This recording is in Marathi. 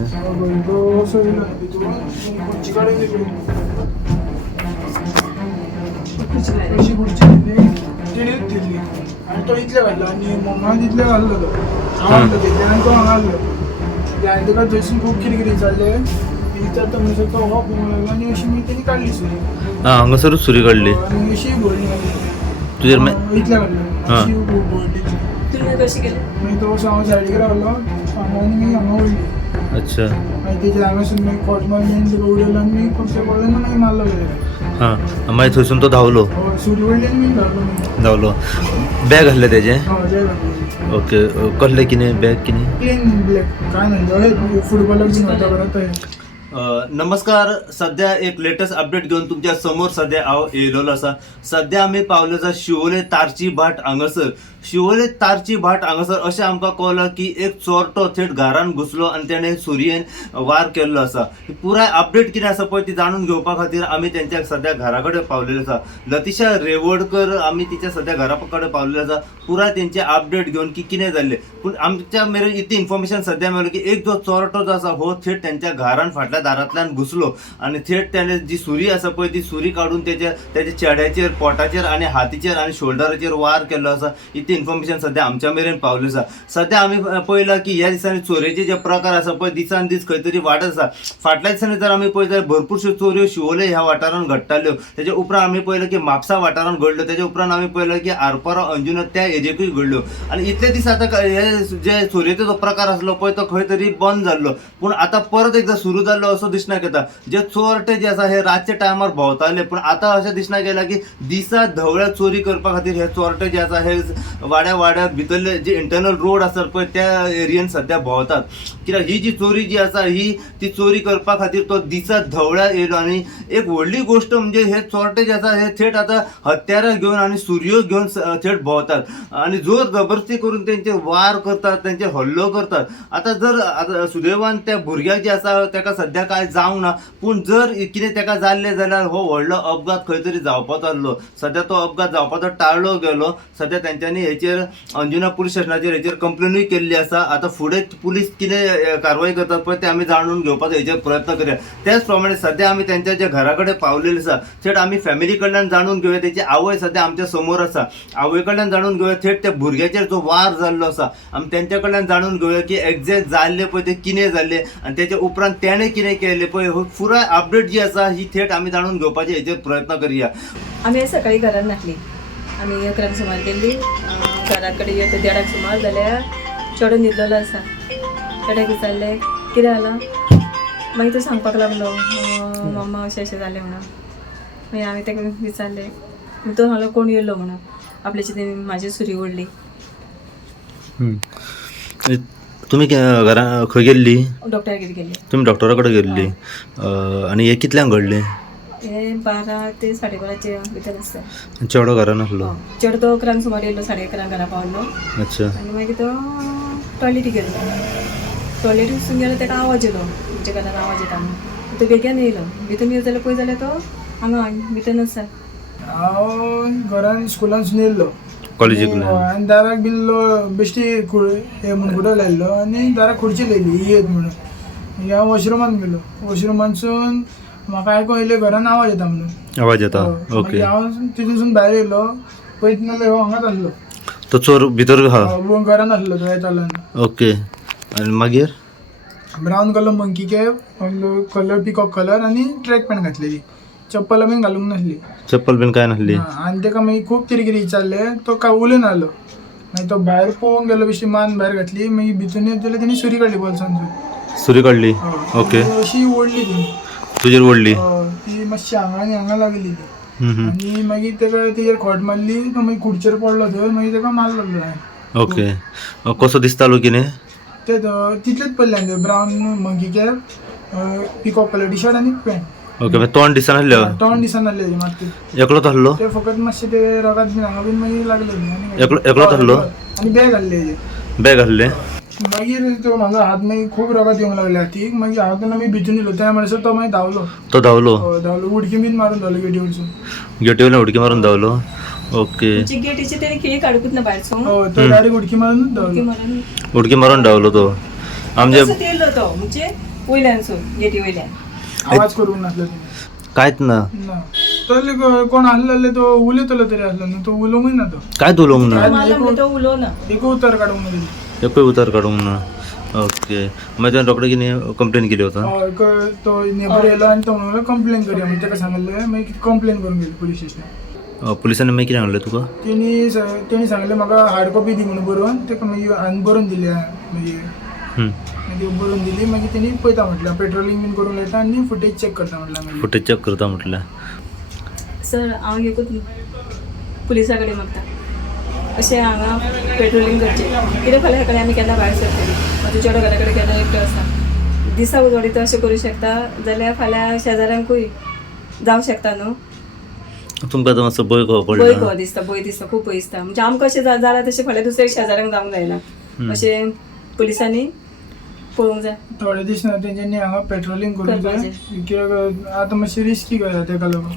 हे आणि तो इतले घातला आणि मम्मान इतले घाललो तो आवडलो तितले आणि तो हांगा आणि तुका थंयसून खूब कितें कितें जाल्लें इतर तो तो हो लागलो आणि अशी मी तेणी काडली सुरी हांगासरूच सुरी काडली आणि अशी भरली तुजेर इतले घातले अशी भरली तुम्ही कशी केली मागीर तो असो हांव सायडीक रावलो आनी मी हांगा उडली अच्छा मागीर तेजे हांगासून मागीर खोट मारून तिका उडयलो आनी मागीर खुबशे पडलो मागीर मारलो हां मागीर थंयसून तो धांवलो सुरी उडली आनी मागीर धांवलो मागीर धांवलो बॅग आहलें तेजें जय बाबा ओके कसलें कितें बॅग कितें प्लेन ब्लॅक काय नाही फुटबॉलर बीन होता बरं तो नमस्कार सध्या एक लेटेस्ट अपडेट घेऊन तुमच्या समोर सध्या हांव येयलोलो आसा सध्या आमी पावले आसा शिवोले तारची भाट हांगासर शिवोले तारची भाट हांगासर अशें आमकां कळ्ळां की एक चोरटो थेट घरान घुसलो आनी तेणें सुरयेन वार केल्लो आसा पुराय अपडेट कितें आसा पळय ती जाणून घेवपा खातीर आमी तेंच्या सध्या घरा कडेन पावलेले आसा लतिशा रेवडकर आमी तिच्या सध्या घरा कडेन पावलेले आसा पुराय तेंचे अपडेट घेवन की कितें जाल्लें पूण आमच्या मेरेन इतली इन्फॉर्मेशन सध्या मेळ्ळी की एक जो चोरटो जो आसा हो थेट तेंच्या घरान फाटल्या दारांतल्यान घुसलो आनी थेट तेणें जी सुरी आसा पळय ती सुरी काडून तेच्या चेड्याचेर पोटाचेर आनी हातीचेर आनी शोल्डराचेर वार केल्लो आसा इतली इन्फॉर्मेशन सध्या आमच्या मेरेन पावली आसा सध्या आमी पळयलां की ह्या दिसांनी चोरेचे जे प्रकार आसा पळय दिसान दीस खंय तरी वाडत आसा फाटल्या दिसांनी जर आमी पळयत जाल्यार भरपूरश्यो चोऱ्यो शिवोले ह्या वाठारांत घडटाल्यो तेच्या उपरांत आमी पळयलें की म्हापसा वाठारांत घडल्यो तेच्या उपरांत आमी पळयलें की आरपारा अंजुना त्या एरियेकूय घडल्यो आनी इतले दीस आतां हे जे चोरयेचो जो प्रकार आसलो पळय तो खंय तरी बंद जाल्लो पूण आतां परत एकदां सुरू जाल्लो असो दिसण्याक येता जे चोरटे जे आसा हे रातच्या टायमार भोंवताले पूण आतां अशें दिसण्याक येयलां की दिसा धवळ्या चोरी करपा खातीर हे चोरटे जे आसा हे वाड्या भितरले जे इंटरनल रोड आसतात पळय त्या एरियेन सध्या भोंवतात कित्याक ही जी चोरी जी आसा ही ती चोरी करपा खातीर तो दिसा धवळ्या येयलो आनी एक व्हडली गोश्ट म्हणजे हे चोरटे जे आसा हे थेट आतां हत्यारां घेवन आनी सुरयो घेवन थेट भोंवतात आनी जोर जबरदस्ती करून तेंचेर वार करतात तेंचेर हल्लो करतात आतां जर सुदैवान त्या भुरग्याक जे आसा तेका सध्या कांय जावंक ना पूण जर कितें तेका जाल्लें जाल्यार हो व्हडलो अपघात खंय तरी जावपाचो आसलो सध्या तो अपघात जावपाचो टाळलो गेलो सध्या तेंच्यांनी हेचेर अंजुना पुलीस स्टेशनाचेर हेचेर कंप्लेनूय केल्ली आसा आतां फुडें पुलीस कितें कारवाई करतात पळय तें आमी जाणून घेवपाचो हेचेर प्रयत्न करया त्याच प्रमाणे सध्या आमी तेंच्या जे घरा कडेन पावलेले आसा थेट आमी फॅमिली कडल्यान जाणून घेवया तेची आवय सध्या आमच्या समोर आसा आवय कडल्यान जाणून घेवया थेट त्या भुरग्याचेर जो वार जाल्लो आसा आमी तेंच्या कडल्यान जाणून घेवया की एक्झॅक्ट जाल्लें पळय तें कितें जाल्लें आनी तेच्या उपरांत तेणें कितें केलें पळय हो पुराय अपडेट जी आसा ही थेट आमी जाणून घेवपाचे हेचेर प्रयत्न करया आम्ही सकाळी घरात नासली आम्ही 11 सुमार गेल्ली घरा कडेन येता 1:30 सुमार जाल्यार चेडो न्हिदलेलो आसा चेड्याक विचारलें कितें जालां मागीर तो सांगपाक लागलो मम्मा अशें अशें जालें म्हणून मागीर हांवें ताका विचारलें तो सांगलो कोण येयलो म्हणून आपल्याची तेणी म्हाजी सुरी ओडली तुमी घरा खंय गेल्ली डॉक्टरा कडेन गेली तुमी डॉक्टरा कडेन गेल्ली आनी हे कितल्यांक घडलें हे 12 ते 12:30चे भितर आसता चेडो घरान आसलो चेडो तो 11 सुमार येयलो 11:30 घरा पावलो अच्छा आनी मागीर तो टॉयलेटीक गेलो टॉयलेटीक वचून गेलो ताका आवाज येयलो तुमच्या घरान आवाज येता म्हणून तो बेगीन येयलो भितर येयलो जाल्यार पळय जाल्यार तो हांगा भितर आसा हांव घरान स्कुलानसून येयल्लो कॉलेजीक आनी दाराक बिन बेश्टी हे मुनकुटो लायल्लो आनी दाराक खुर्ची लायली येत म्हणून हांव वॉशरुमान गेलो वॉशरुमानसून म्हाका आयकूं येयलें घरान आवाज येता म्हणून आवाज येता ओके हांव तितूनसून भायर येयलो पळयत नाल्यार हो हांगाच आसलो तो चोर भितर हा घरान आसलो तो येताल्यान ओके आनी मागीर brown colour monkey cap colour peacock colour आनी ट्रॅक पॅन्ट घातलेली चप्पल बीन घालूंक नासली चप्पल बीन काय नासली आनी ताका मागीर खूब कितें विचारलें तो काय उलयन आलो मागीर तो भायर पळोवंक गेलो बेश्टी मान भायर घातली मागीर भितून येत जाल्यार तेणी सुरी काडली बॉल्सांसून सुरी काडली ओके अशी ओडली ती तुजेर ओडली ती मातशी हांगा लागली ती आनी मागीर ताका तेजेर खोट मारली तो मागीर खुर्चेर पडलो थंय मागीर ताका मारलो ओके कसो दिसतालो कितें ते तितलेच पडले brown monkey cap peacock colour T shirt आनी पॅन्ट ओके तोंड दिसनासलें तोंड दिसान नासले मातशें एकलोच आसलो ते फकत मातशें ते रगात बीन हांगा बीन मागीर लागले एकलोच आसलो आनी बॅग घाल्ले बॅग आसलें मागीर तो म्हाका हात मागीर खूब रगात येवंक लागले हातीक मागीर हातून आमी भितून येयलो त्या म्हणसर तो मागीर धांवलो उडकी बीन मारून धांवलो गेटी वयरसून गेटी वयल्यान उडकी मारून धांवलो ओके गेटीची तेणी खिळी काडूंकूच ना भायर सून तो डायरेक्ट उडकी मारून धांवलो उडकी मारून धांवलो तो आमचे येयलो तो म्हणजे वयल्यानसून गेटी वयल्यान आवाज करूंक नासलो तिने कांयच ना ना तो कोण आसलेले तो उलयतलो तरी असलो न्हू तो उलोवंकूय ना तो काय उलोवंक ना मारला म्हणजे तो उलो ना एक उतर काडूंक ना दिली एकूय उतार काडूंक ना ओके मागीर तुवें रोखडें कितें कंप्लेन केली होता तो नेबर येयलो आनी तो म्हणलो कंप्लेन करया म्हणजे ताका सांगलें मागीर कंप्लेन करून गेली पुलीस स्टेशनार पुलिसांनी मागीर कितें सांगलें तुका तेणी सांगलें म्हाका हार्ड कॉपी दी म्हणून बरोवन ताका मागीर हांवें बरोवन दिली मागीर मागीर बरोवन दिली मागीर तेणी पळयता म्हटल्यार पेट्रोलिंग बीन करून येता आनी फुटेज चॅक करता म्हटल्यार मागीर फुटेज चॅक करता म्हटल्यार सर हांव एकूच पुलिसा कडेन मागता अशें हांगा पेट्रोलिंग करचें कितें फाल्यां सकाळीं आमी केन्ना भायर सरतलीं म्हाजो चेडो घरा कडेन केन्ना एकटो आसा दिसा उजवाडी तो अशें करूं शकता जाल्यार फाल्यां शेजाऱ्यांकूय जावं शकता न्हू तुमकां आतां मातसो भंय कहो भंय पडला कहो दिसता भंय दिसता खूब भंय दिसता म्हणजे आमकां अशें जालां तशें फाल्यां दुसऱ्या शेजाऱ्यांक जावंक जायना अशें पुलिसांनी पळोवंक जाय थोडे दीस तेंच्यांनी हांगा पेट्रोलिंग करूंक जाय करपाचें. कित्याक आतां मातशी रिस्की गजाल ताका लागून